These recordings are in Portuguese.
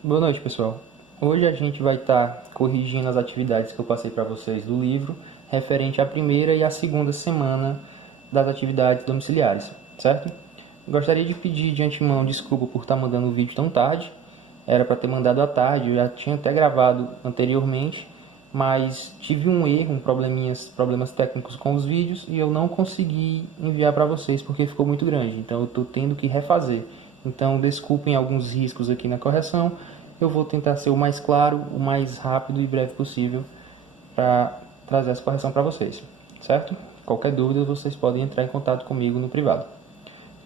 Boa noite, pessoal. Hoje a gente vai estar corrigindo as atividades que eu passei para vocês do livro, referente à primeira e à segunda semana das atividades domiciliares, certo? Gostaria de pedir de antemão desculpa por estar mandando o vídeo tão tarde. Era para ter mandado à tarde, eu já tinha até gravado anteriormente, mas tive um erro, problemas técnicos com os vídeos e eu não consegui enviar para vocês porque ficou muito grande, então eu estou tendo que refazer. Então desculpem alguns riscos aqui na correção, eu vou tentar ser o mais claro, o mais rápido e breve possível para trazer essa correção para vocês, certo? Qualquer dúvida vocês podem entrar em contato comigo no privado.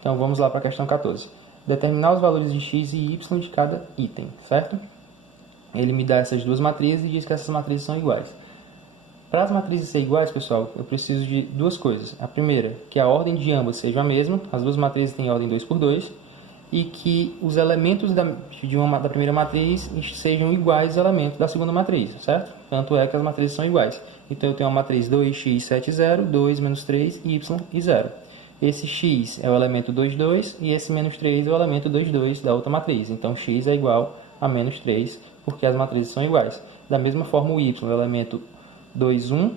Então vamos lá para a questão 14. Determinar os valores de x e y de cada item, certo? Ele me dá essas duas matrizes e diz que essas matrizes são iguais. Para as matrizes serem iguais, pessoal, eu preciso de duas coisas. A primeira, que a ordem de ambas seja a mesma, as duas matrizes têm ordem 2 por 2, e que os elementos da primeira matriz sejam iguais aos elementos da segunda matriz, certo? Tanto é que as matrizes são iguais. Então eu tenho uma matriz 2x, 7, 0, 2, menos 3, y e 0. Esse x é o elemento 2, 2, e esse menos 3 é o elemento 2, 2 da outra matriz. Então x é igual a menos 3, porque as matrizes são iguais. Da mesma forma o y é o elemento 2, 1,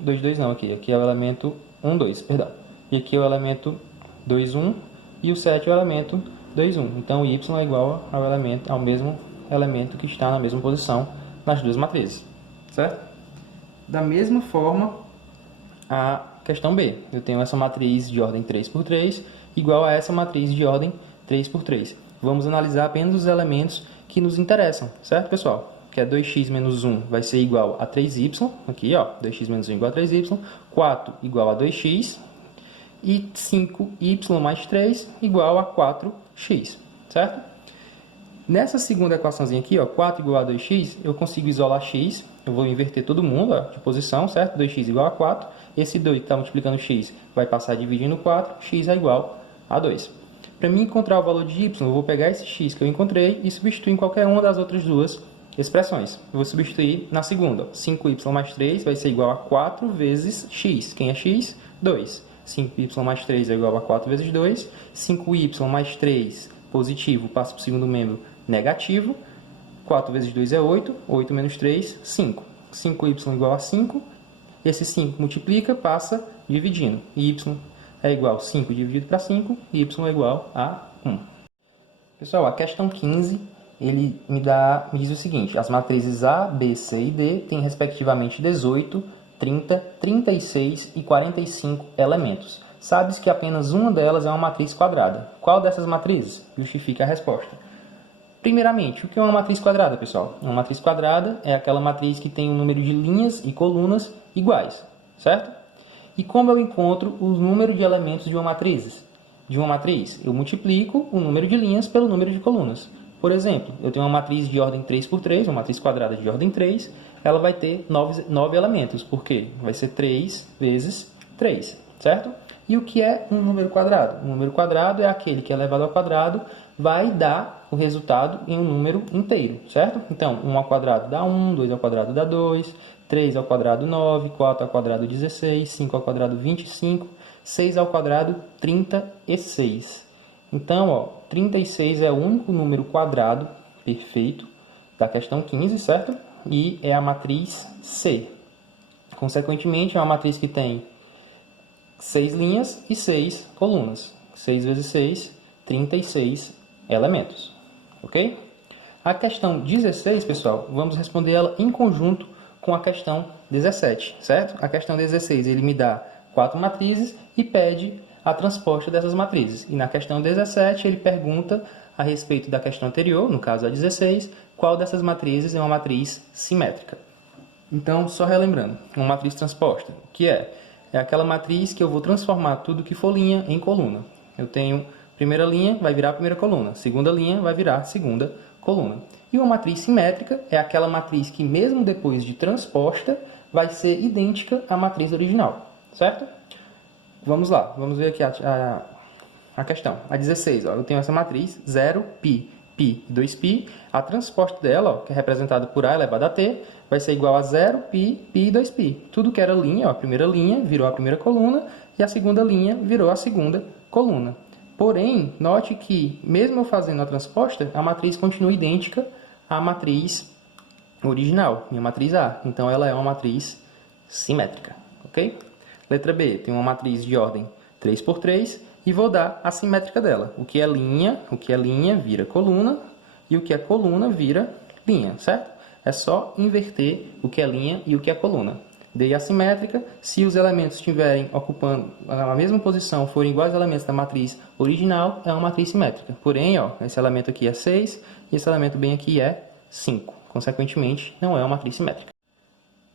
2, 2 não, aqui é o elemento 1, 2, perdão. E aqui é o elemento 2, 1, e o 7 é o elemento 2, 1. Então, y é igual ao mesmo elemento que está na mesma posição nas duas matrizes, certo? Da mesma forma, a questão B. Eu tenho essa matriz de ordem 3 por 3 igual a essa matriz de ordem 3 por 3. Vamos analisar apenas os elementos que nos interessam, certo, pessoal? Que é 2x menos 1 vai ser igual a 3y, aqui, ó, 2x menos 1 igual a 3y, 4 igual a 2x, e 5y mais 3 igual a 4x, certo? Nessa segunda equaçãozinha aqui, ó, 4 igual a 2x, eu consigo isolar x, eu vou inverter todo mundo ó, de posição, certo? 2x igual a 4, esse 2 que está multiplicando x vai passar dividindo 4, x é igual a 2. Para mim encontrar o valor de y, eu vou pegar esse x que eu encontrei e substituir em qualquer uma das outras duas expressões. Eu vou substituir na segunda, ó, 5y mais 3 vai ser igual a 4 vezes x. Quem é x? 2. 5y mais 3 é igual a 4 vezes 2. 5y mais 3 positivo passa para o segundo membro negativo. 4 vezes 2 é 8. 8 menos 3, 5. 5y igual a 5. Esse 5 multiplica, passa dividindo. Y é igual a 5 dividido para 5. Y é igual a 1. Pessoal, a questão 15, ele me diz o seguinte. As matrizes A, B, C e D têm respectivamente 18, 30, 36 e 45 elementos. Sabes que apenas uma delas é uma matriz quadrada. Qual dessas matrizes? Justifica a resposta. Primeiramente, o que é uma matriz quadrada, pessoal? Uma matriz quadrada é aquela matriz que tem um número de linhas e colunas iguais, certo? E como eu encontro o número de elementos de uma matriz? Eu multiplico o número de linhas pelo número de colunas. Por exemplo, eu tenho uma matriz de ordem 3 por 3, uma matriz quadrada de ordem 3, ela vai ter 9 elementos. Por quê? Vai ser 3 vezes 3, certo? E o que é um número quadrado? Um número quadrado é aquele que elevado ao quadrado vai dar o resultado em um número inteiro, certo? Então, 1 ao quadrado dá 1, 2 ao quadrado dá 2, 3 ao quadrado 9, 4 ao quadrado 16, 5 ao quadrado 25, 6 ao quadrado 36. Então, ó, 36 é o único número quadrado perfeito da questão 15, certo? E é a matriz C. Consequentemente, é uma matriz que tem 6 linhas e 6 colunas. 6 vezes 6, 36 elementos. Ok? A questão 16, pessoal, vamos responder ela em conjunto com a questão 17, certo? A questão 16, ele me dá 4 matrizes e pede a transposta dessas matrizes. E na questão 17, ele pergunta a respeito da questão anterior, no caso a 16, qual dessas matrizes é uma matriz simétrica. Então, só relembrando, uma matriz transposta, que é aquela matriz que eu vou transformar tudo que for linha em coluna. Eu tenho primeira linha, vai virar primeira coluna. Segunda linha, vai virar segunda coluna. E uma matriz simétrica é aquela matriz que, mesmo depois de transposta, vai ser idêntica à matriz original, certo? Vamos lá, vamos ver aqui a questão. A 16, ó, eu tenho essa matriz 0, π, π e 2π. A transposta dela, ó, que é representada por A elevado a t, vai ser igual a 0, π, π e 2π. Tudo que era linha, ó, a primeira linha virou a primeira coluna e a segunda linha virou a segunda coluna. Porém, note que, mesmo eu fazendo a transposta, a matriz continua idêntica à matriz original, minha matriz A. Então, ela é uma matriz simétrica, ok? Letra B, tem uma matriz de ordem 3 por 3 e vou dar a simétrica dela. O que é linha vira coluna e o que é coluna vira linha, certo? É só inverter o que é linha e o que é coluna. Dei a simétrica, se os elementos estiverem ocupando a mesma posição, forem iguais aos elementos da matriz original, é uma matriz simétrica. Porém, ó, esse elemento aqui é 6 e esse elemento bem aqui é 5. Consequentemente, não é uma matriz simétrica.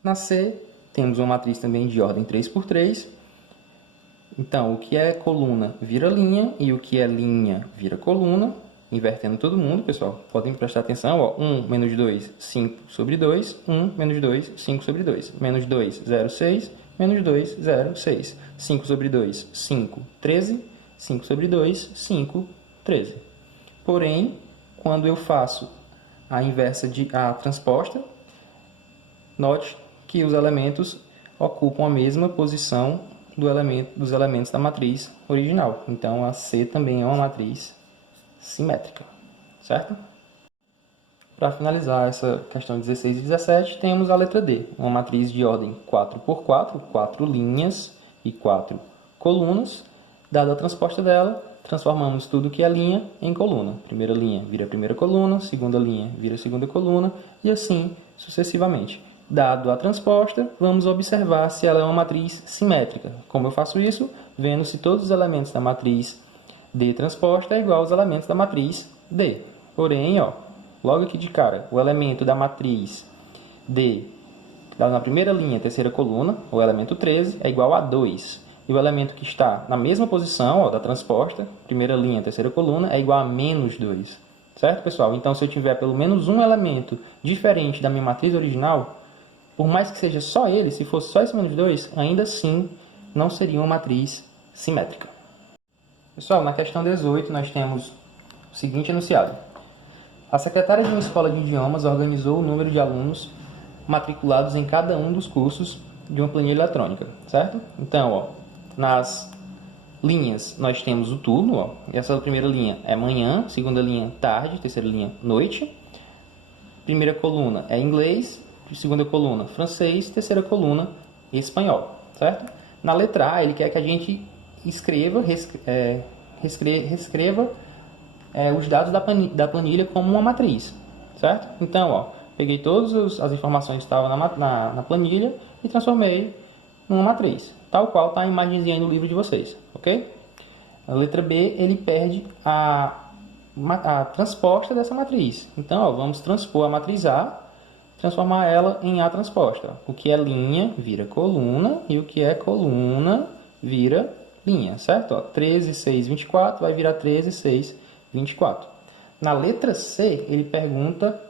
Na C, temos uma matriz também de ordem 3 por 3. Então, o que é coluna vira linha e o que é linha vira coluna. Invertendo todo mundo, pessoal. Podem prestar atenção, ó. 1 menos 2, 5 sobre 2. 1 menos 2, 5 sobre 2. Menos 2, 0, 6. Menos 2, 0, 6. 5 sobre 2, 5, 13. 5 sobre 2, 5, 13. Porém, quando eu faço a inversa a transposta, note que os elementos ocupam a mesma posição dos elementos da matriz original. Então, a C também é uma matriz simétrica, certo? Para finalizar essa questão 16 e 17, temos a letra D, uma matriz de ordem 4 por 4, 4 linhas e 4 colunas. Dada a transposta dela, transformamos tudo que é linha em coluna. Primeira linha vira primeira coluna, segunda linha vira segunda coluna e assim sucessivamente. Dado a transposta, vamos observar se ela é uma matriz simétrica. Como eu faço isso? Vendo se todos os elementos da matriz D transposta é igual aos elementos da matriz D. Porém, ó, logo aqui de cara, o elemento da matriz D, na primeira linha, terceira coluna, o elemento 13, é igual a 2. E o elemento que está na mesma posição, ó, da transposta, primeira linha, terceira coluna, é igual a menos 2. Certo, pessoal? Então, se eu tiver pelo menos um elemento diferente da minha matriz original, por mais que seja só ele, se fosse só esse menos 2, ainda assim não seria uma matriz simétrica. Pessoal, na questão 18, nós temos o seguinte enunciado. A secretária de uma escola de idiomas organizou o número de alunos matriculados em cada um dos cursos de uma planilha eletrônica, certo? Então, ó, nas linhas nós temos o turno, ó, e essa primeira linha é manhã, segunda linha tarde, terceira linha noite. Primeira coluna é inglês, segunda coluna francês, terceira coluna espanhol, certo? Na letra A, ele quer que a gente reescreva os dados da planilha como uma matriz, certo? Então, ó, peguei todas as informações que estavam na planilha e transformei numa matriz, tal qual está a imagenzinha aí no livro de vocês, ok? A letra B, ele perde a transposta dessa matriz. Então, ó, vamos transpor a matriz A, transformar ela em A transposta. O que é linha vira coluna e o que é coluna vira linha, certo? Ó, 13, 6, 24 vai virar 13, 6, 24. Na letra C, ele pergunta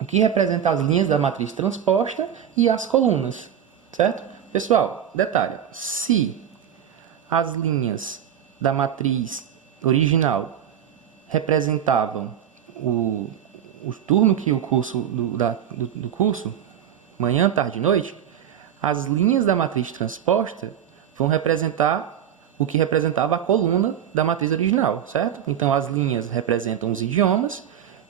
o que representa as linhas da matriz transposta e as colunas, certo? Pessoal, detalhe, se as linhas da matriz original representavam o turno que o curso do curso, manhã, tarde e noite, as linhas da matriz transposta vão representar o que representava a coluna da matriz original, certo? Então, as linhas representam os idiomas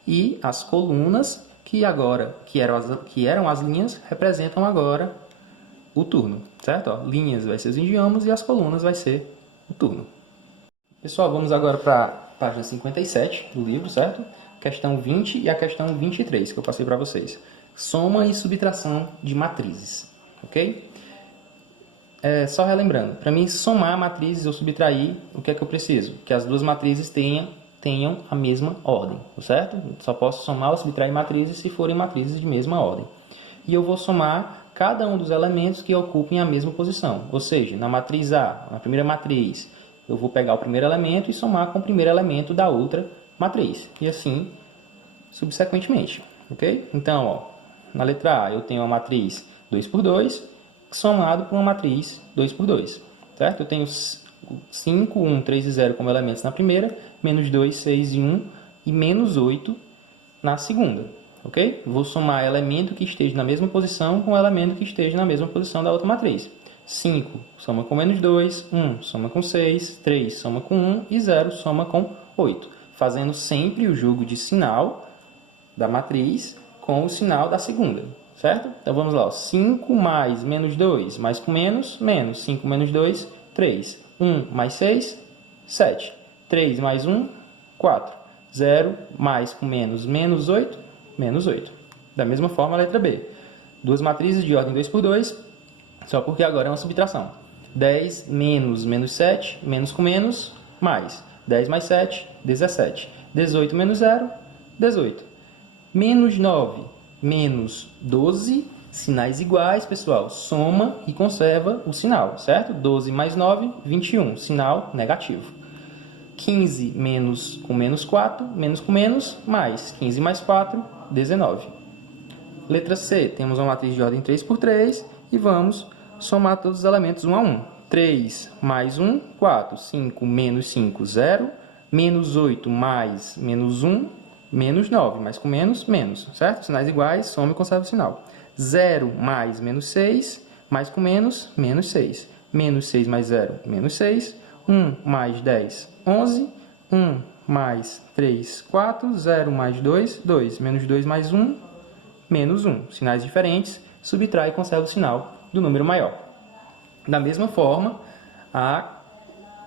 e as colunas, que eram as linhas, representam agora o turno, certo? Ó, linhas vai ser os idiomas e as colunas vai ser o turno. Pessoal, vamos agora para a página 57 do livro, certo? Questão 20 e a questão 23, que eu passei para vocês. Soma e subtração de matrizes, ok? Só relembrando, para mim somar matrizes ou subtrair, o que é que eu preciso? Que as duas matrizes tenham a mesma ordem, certo? Só posso somar ou subtrair matrizes se forem matrizes de mesma ordem. E eu vou somar cada um dos elementos que ocupem a mesma posição. Ou seja, na matriz A, na primeira matriz, eu vou pegar o primeiro elemento e somar com o primeiro elemento da outra matriz. E assim, subsequentemente, ok? Então, ó, na letra A eu tenho a matriz 2 por 2, somado por uma matriz 2 por 2, certo? Eu tenho 5, 1, 3 e 0 como elementos na primeira, menos 2, 6 e 1 e menos 8 na segunda, ok? Vou somar elemento que esteja na mesma posição com elemento que esteja na mesma posição da outra matriz. 5 soma com menos 2, 1 soma com 6, 3 soma com 1 e 0 soma com 8. Fazendo sempre o jogo de sinal da matriz com o sinal da segunda, certo? Então vamos lá, ó. 5 mais menos 2, mais com menos, menos. 5 menos 2, 3. 1 mais 6, 7. 3 mais 1, 4. 0 mais com menos, menos 8, menos 8. Da mesma forma, a letra B. Duas matrizes de ordem 2 por 2, só porque agora é uma subtração. 10 menos menos 7, menos com menos, mais. 10 mais 7, 17. 18 menos 0, 18. Menos 9, menos 12, sinais iguais, pessoal. Soma e conserva o sinal, certo? 12 mais 9, 21, sinal negativo. 15 menos com menos 4, menos com menos, mais. 15 mais 4, 19. Letra C, temos uma matriz de ordem 3 por 3 e vamos somar todos os elementos 1 a 1. 3 mais 1, 4. 5 menos 5, 0. Menos 8 mais menos 1, menos 9. Mais com menos, menos. Certo? Sinais iguais, soma e conserva o sinal. 0 mais menos 6, mais com menos, menos 6. Menos 6 mais 0, menos 6. 1 mais 10, 11. 1 mais 3, 4. 0 mais 2, 2. Menos 2 mais 1, menos 1. Sinais diferentes, subtrai e conserva o sinal do número maior. Da mesma forma, a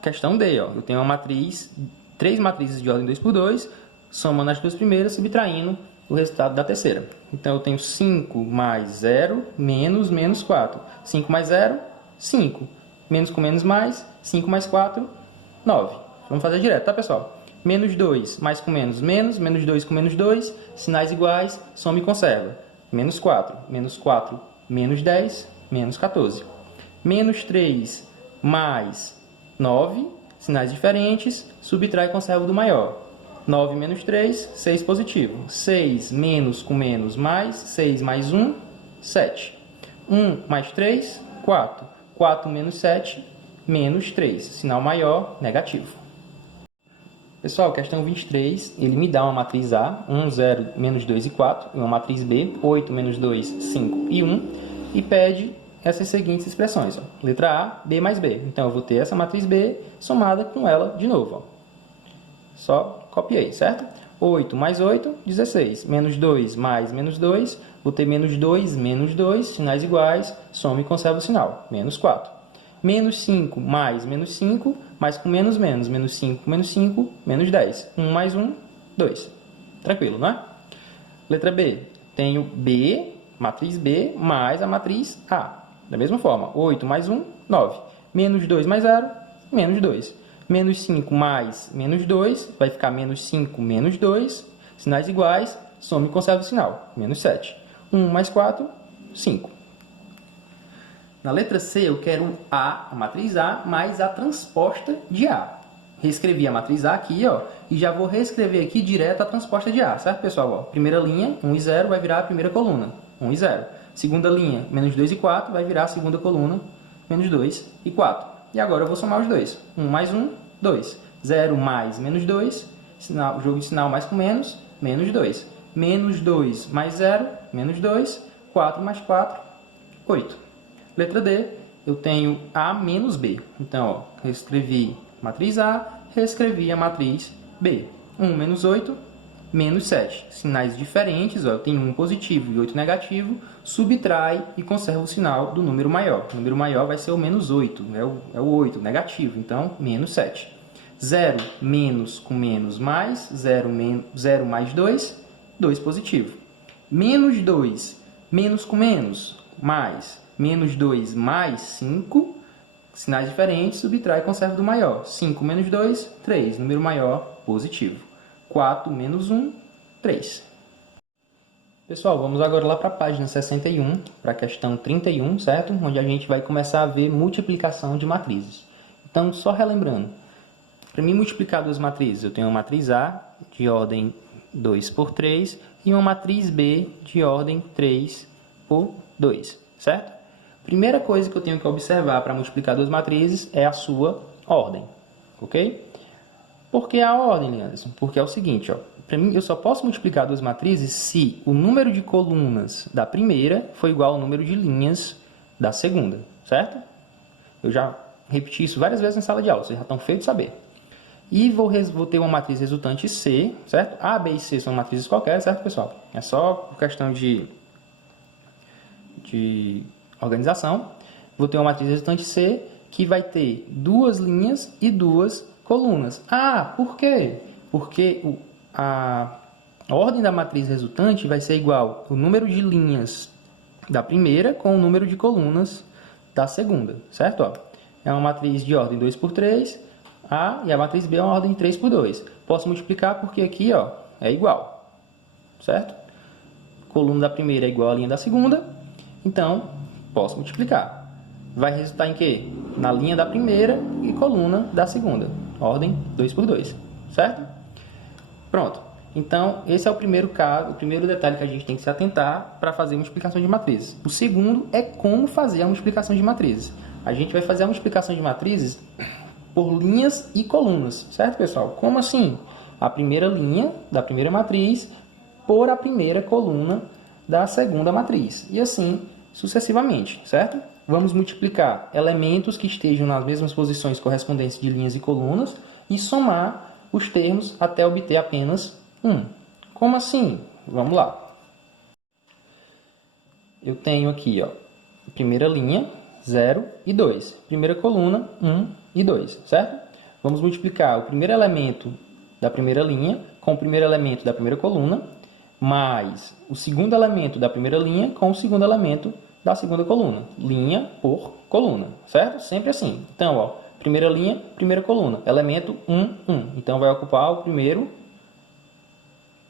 questão D. Ó. Eu tenho uma matriz, 3 matrizes de ordem 2 por 2, somando as duas primeiras, subtraindo o resultado da terceira. Então, eu tenho 5 mais 0, menos, menos 4. 5 mais 0, 5. Menos com menos mais, 5 mais 4, 9. Vamos fazer direto, tá, pessoal? Menos 2 mais com menos, menos. Menos 2 com menos 2, sinais iguais, soma e conserva. Menos 4, menos 10, menos 14. Menos 3 mais 9, sinais diferentes, subtrai e conserva do maior. 9 menos 3, 6 positivo. 6 menos com menos mais, 6 mais 1, 7. 1 mais 3, 4. 4 menos 7, menos 3. Sinal maior, negativo. Pessoal, questão 23, ele me dá uma matriz A, 1, 0, menos 2 e 4, e uma matriz B, 8, menos 2, 5 e 1, e pede essas seguintes expressões. Ó. Letra A, B mais B. Então, eu vou ter essa matriz B somada com ela de novo. Ó. Só copiei, certo? 8 mais 8, 16. Menos 2 mais menos 2, vou ter menos 2, menos 2, sinais iguais, soma e conserva o sinal, menos 4. Menos 5 mais menos 5, mais com menos, menos. Menos 5, menos 5, menos 10. 1 mais 1, 2. Tranquilo, não é? Letra B. Tenho B, matriz B, mais a matriz A. Da mesma forma, 8 mais 1, 9. Menos 2 mais 0, menos 2. Menos 5 mais menos 2, vai ficar menos 5, menos 2. Sinais iguais, soma e conserva o sinal, menos 7. 1 mais 4, 5. Na letra C, eu quero a matriz A, mais a transposta de A. Reescrevi a matriz A aqui, ó, e já vou reescrever aqui direto a transposta de A, certo, pessoal? Ó, primeira linha, 1 e 0, vai virar a primeira coluna, 1 e 0. Segunda linha, menos 2 e 4, vai virar a segunda coluna, menos 2 e 4. E agora eu vou somar os dois. 1 mais 1, 2. 0 mais menos 2, sinal, jogo de sinal mais com menos, menos 2. Menos 2 mais 0, menos 2. 4 mais 4, 8. Letra D, eu tenho A menos B. Então, ó, reescrevi a matriz A, reescrevi a matriz B. 1 menos 8, menos 7. Sinais diferentes, ó, eu tenho 1 positivo e 8 negativo, subtrai e conserva o sinal do número maior. O número maior vai ser o menos 8, é o 8, negativo, então menos 7. 0 menos com menos mais, 0 mais 2, 2 positivo. Menos 2, menos com menos, mais. Menos 2 mais 5, sinais diferentes, subtrai e conserva do maior. 5 menos 2, 3, número maior, positivo. 4 menos 1, 3. Pessoal, vamos agora lá para a página 61, para a questão 31, certo? Onde a gente vai começar a ver multiplicação de matrizes. Então, só relembrando, para mim multiplicar duas matrizes, eu tenho uma matriz A de ordem 2 por 3 e uma matriz B de ordem 3 por 2, certo? Primeira coisa que eu tenho que observar para multiplicar duas matrizes é a sua ordem, ok? Por que a ordem, Leandro? Porque é o seguinte, ó, para mim eu só posso multiplicar duas matrizes se o número de colunas da primeira for igual ao número de linhas da segunda, certo? Eu já repeti isso várias vezes em sala de aula, vocês já estão feitos de saber. E vou ter uma matriz resultante C, certo? A, B e C são matrizes qualquer, certo, pessoal? É só por questão de organização. Vou ter uma matriz resultante C que vai ter 2 linhas e 2 colunas. Ah, por quê? Porque a ordem da matriz resultante vai ser igual o número de linhas da primeira com o número de colunas da segunda, certo? Ó, é uma matriz de ordem 2 por 3, A, e a matriz B é uma ordem 3 por 2. Posso multiplicar porque aqui, ó, é igual, certo? Coluna da primeira é igual à linha da segunda, então posso multiplicar. Vai resultar em quê? Na linha da primeira e coluna da segunda. Ordem 2 por 2, certo? Pronto. Então, esse é o primeiro caso, o primeiro detalhe que a gente tem que se atentar para fazer multiplicação de matrizes. O segundo é como fazer a multiplicação de matrizes. A gente vai fazer a multiplicação de matrizes por linhas e colunas, certo, pessoal? Como assim? A primeira linha da primeira matriz por a primeira coluna da segunda matriz. E assim sucessivamente, certo? Vamos multiplicar elementos que estejam nas mesmas posições correspondentes de linhas e colunas e somar os termos até obter apenas 1. Como assim? Vamos lá. Eu tenho aqui, ó, primeira linha, 0 e 2. Primeira coluna, 1 e 2, certo? Vamos multiplicar o primeiro elemento da primeira linha com o primeiro elemento da primeira coluna, mais o segundo elemento da primeira linha com o segundo elemento da segunda coluna. Linha por coluna, certo? Sempre assim. Então, ó, primeira linha, primeira coluna. Elemento 1, 1. Então, vai ocupar o primeiro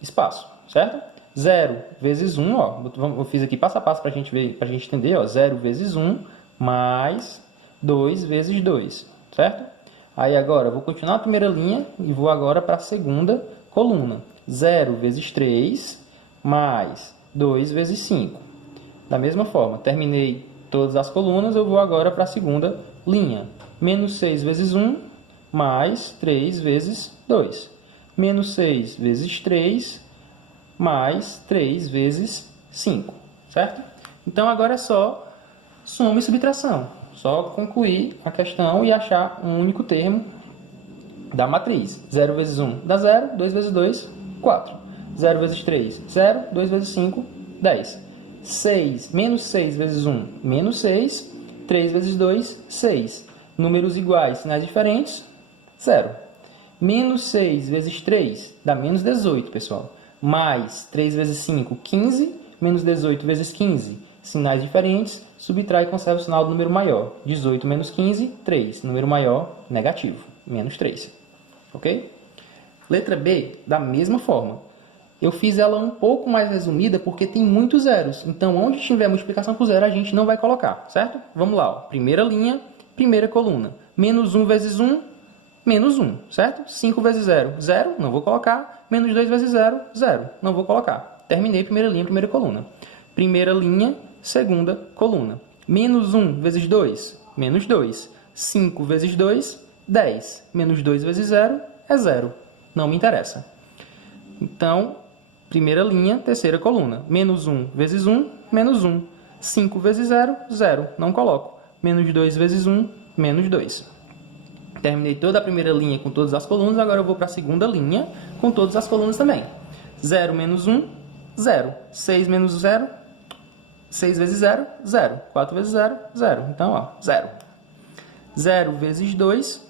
espaço, certo? 0 vezes 1, ó, eu fiz aqui passo a passo para a gente ver, para a gente entender, ó, 0 vezes 1 mais 2 vezes 2, certo? Aí agora, eu vou continuar a primeira linha e vou agora para a segunda coluna. 0 vezes 3 mais 2 vezes 5. Da mesma forma, terminei todas as colunas, eu vou agora para a segunda linha. Menos 6 vezes 1 mais 3 vezes 2. Menos 6 vezes 3 mais 3 vezes 5, certo? Então, agora é só soma e subtração. Só concluir a questão e achar um único termo da matriz. 0 vezes 1 dá 0, 2 vezes 2, 4. 0 vezes 3, 0, 2 vezes 5, 10. 6, menos 6 vezes 1, menos 6. 3 vezes 2, 6. Números iguais, sinais diferentes, 0. Menos 6 vezes 3 dá menos 18, pessoal. Mais 3 vezes 5, 15. Menos 18 vezes 15, sinais diferentes. Subtrai e conserva o sinal do número maior. 18 menos 15, 3. Número maior, negativo, menos 3. Ok? Letra B, da mesma forma. Eu fiz ela um pouco mais resumida porque tem muitos zeros. Então, onde tiver multiplicação por zero, a gente não vai colocar, certo? Vamos lá, ó. Primeira linha, primeira coluna. Menos 1 vezes 1, menos 1, certo? 5 vezes 0, 0, não vou colocar. Menos 2 vezes 0, 0, não vou colocar. Terminei primeira linha, primeira coluna. Primeira linha, segunda coluna. Menos 1 vezes 2, menos 2. 5 vezes 2, 10. Menos 2 vezes 0 é 0. Não me interessa. Então, primeira linha, terceira coluna. Menos 1 vezes 1, menos 1. 5 vezes 0, 0. Não coloco. Menos 2 vezes 1, menos 2. Terminei toda a primeira linha com todas as colunas, agora eu vou para a segunda linha com todas as colunas também. 0 menos 1, 0. 6 menos 0, 6 vezes 0, 0. 4 vezes 0, 0. Então, ó, 0. 0 vezes 2,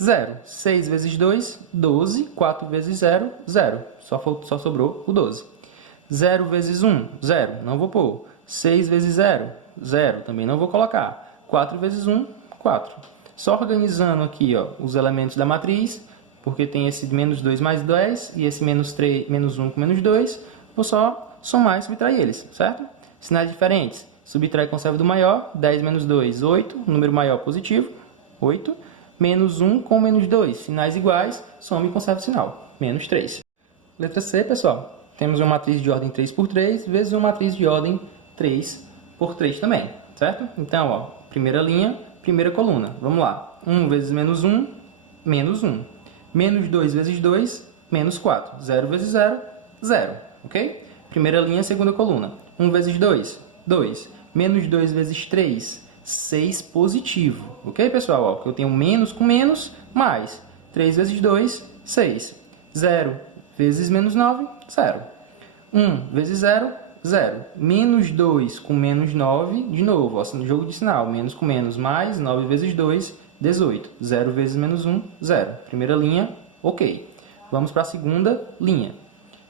0. 6 vezes 2, 12. 4 vezes 0, 0. Só sobrou o 12. 0 vezes 1, 0. Não vou pôr. 6 vezes 0, 0. Também não vou colocar. 4 vezes 1, 4. Só organizando aqui, ó, os elementos da matriz, porque tem esse menos 2 mais 10 e esse menos 3, menos 1 com menos 2. Vou só somar e subtrair eles, certo? Sinais diferentes. Subtrai e conserva do maior. 10 menos 2, 8. Número maior positivo, 8. Menos 1 com menos 2. Sinais iguais. Soma e conserva o sinal. Menos 3. Letra C, pessoal. Temos uma matriz de ordem 3 por 3 vezes uma matriz de ordem 3 por 3 também, certo? Então, ó, primeira linha, primeira coluna. Vamos lá. 1 vezes menos 1, menos 1. Menos 2 vezes 2, menos 4. 0 vezes 0, 0. Ok? Primeira linha, segunda coluna. 1 vezes 2, 2. Menos 2 vezes 3, 6 positivo. Ok, pessoal? Ó, eu tenho menos com menos, mais. 3 vezes 2, 6. 0 vezes menos 9, 0. 1 vezes 0, 0. Menos 2 com menos 9, de novo, ó, no jogo de sinal. Menos com menos, mais. 9 vezes 2, 18. 0 vezes menos 1, 0. Primeira linha, ok. Vamos para a segunda linha.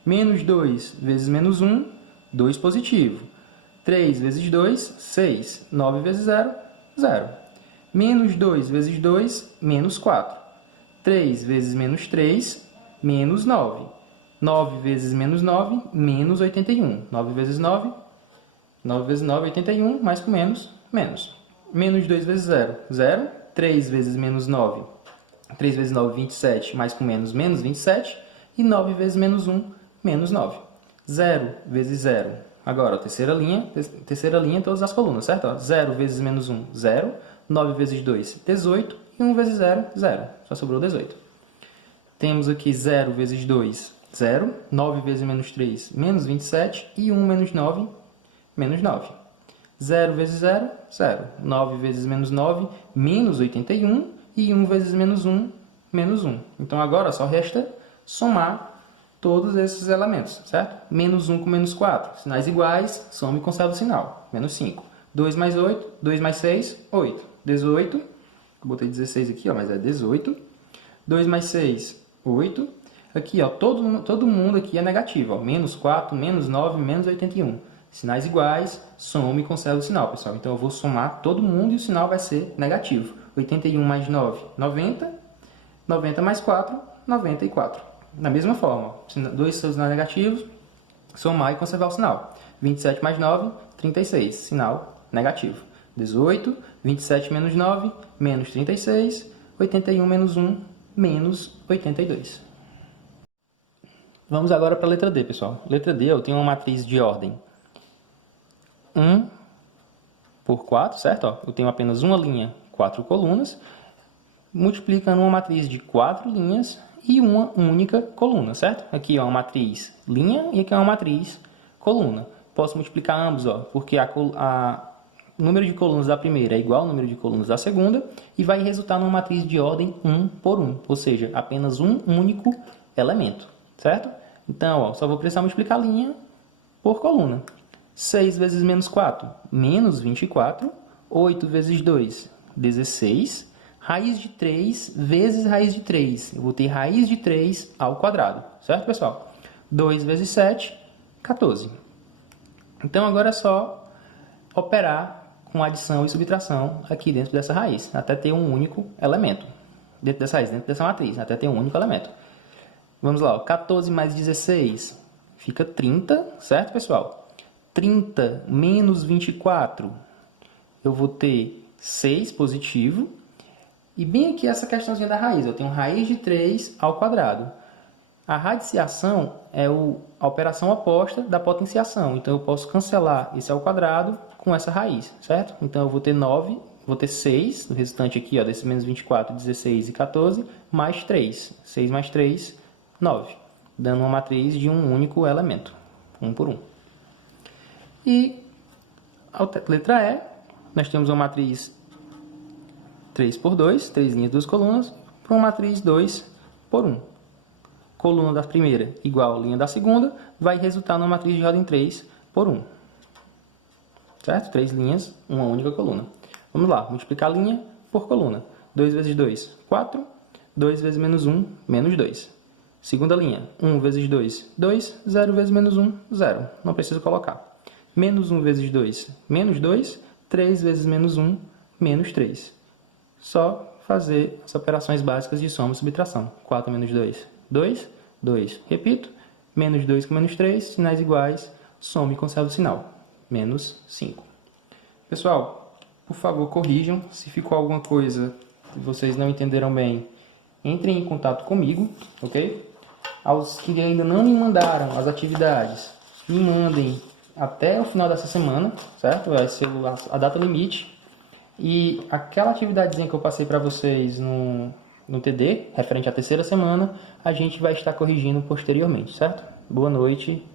Menos 2 vezes menos 1, 2 positivo. 3 vezes 2, 6. 9 vezes 0, 0. Menos 2 vezes 2, menos 4. 3 vezes menos 3, menos 9. 9 vezes menos 9, menos 81. 9 vezes 9, 9 vezes 9, 81, mais com menos, menos. Menos 2 vezes 0, 0. 3 vezes menos 9, 3 vezes 9, 27, mais com menos, menos 27. E 9 vezes menos 1, menos 9. 0 vezes 0. Agora, ó, terceira linha em todas as colunas, certo? Ó, 0 vezes menos 1, 0. 9 vezes 2, 18. E 1 vezes 0, 0. Só sobrou 18. Temos aqui 0 vezes 2, 0. 9 vezes menos 3, menos 27. E 1 menos 9, menos 9. 0 vezes 0, 0. 9 vezes menos 9, menos 81. E 1 vezes menos 1, menos 1. Então, agora só resta somar todos esses elementos, certo? Menos 1 com menos 4. Sinais iguais, soma e conserva o sinal. Menos 5. 2 mais 8, 2 mais 6, 8. 18. Botei 16 aqui, ó, mas é 18. 2 mais 6, 8. Aqui, ó, todo mundo aqui é negativo. Ó, menos 4, menos 9, menos 81. Sinais iguais, soma e conserva o sinal, pessoal. Então, eu vou somar todo mundo e o sinal vai ser negativo. 81 mais 9, 90. 90 mais 4, 94. Da mesma forma, dois sinais negativos, somar e conservar o sinal. 27 mais 9, 36. Sinal negativo. 18, 27 menos 9, menos 36. 81 menos 1, menos 82. Vamos agora para a letra D, pessoal. Letra D, eu tenho uma matriz de ordem 1 por 4, certo? Ó, eu tenho apenas uma linha, 4 colunas, multiplicando uma matriz de 4 linhas e uma única coluna, certo? Aqui é uma matriz linha e aqui é uma matriz coluna. Posso multiplicar ambos, ó, porque o número de colunas da primeira é igual ao número de colunas da segunda e vai resultar numa matriz de ordem 1 por 1, ou seja, apenas um único elemento, certo? Então, ó, só vou precisar multiplicar linha por coluna. 6 vezes menos 4, menos 24. 8 vezes 2, 16. Raiz de 3 vezes raiz de 3. Eu vou ter raiz de 3 ao quadrado. Certo, pessoal? 2 vezes 7, 14. Então, agora é só operar com adição e subtração aqui dentro dessa raiz, até ter um único elemento. Dentro dessa raiz, dentro dessa matriz, até ter um único elemento. Vamos lá, ó. 14 mais 16 fica 30, certo, pessoal? 30 menos 24, eu vou ter 6 positivo. E bem aqui essa questãozinha da raiz, eu tenho raiz de 3 ao quadrado. A radiciação é a operação oposta da potenciação, então eu posso cancelar esse ao quadrado com essa raiz, certo? Então eu vou ter 9, vou ter 6, o restante aqui, ó, desse menos 24, 16 e 14, mais 3. 6 mais 3, 9, dando uma matriz de um único elemento, 1 por 1. E a letra E, nós temos uma matriz 3 por 2, 3 linhas, 2 colunas, para uma matriz 2 por 1. Coluna da primeira igual a linha da segunda, vai resultar numa matriz de ordem 3 por 1. Certo? 3 linhas, uma única coluna. Vamos lá, multiplicar linha por coluna. 2 vezes 2, 4. 2 vezes menos 1, menos 2. Segunda linha, 1 vezes 2, 2. 0 vezes menos 1, 0. Não preciso colocar. Menos 1 vezes 2, menos 2. 3 vezes menos 1, menos 3. Só fazer as operações básicas de soma e subtração. 4 menos 2, 2. 2, repito. Menos 2 com menos 3, sinais iguais. Soma e conserva o sinal. Menos 5. Pessoal, por favor, corrijam. Se ficou alguma coisa que vocês não entenderam bem, entrem em contato comigo, ok? Aos que ainda não me mandaram as atividades, me mandem até o final dessa semana, certo? Vai ser a data limite. E aquela atividadezinha que eu passei para vocês no TD, referente à terceira semana, a gente vai estar corrigindo posteriormente, certo? Boa noite.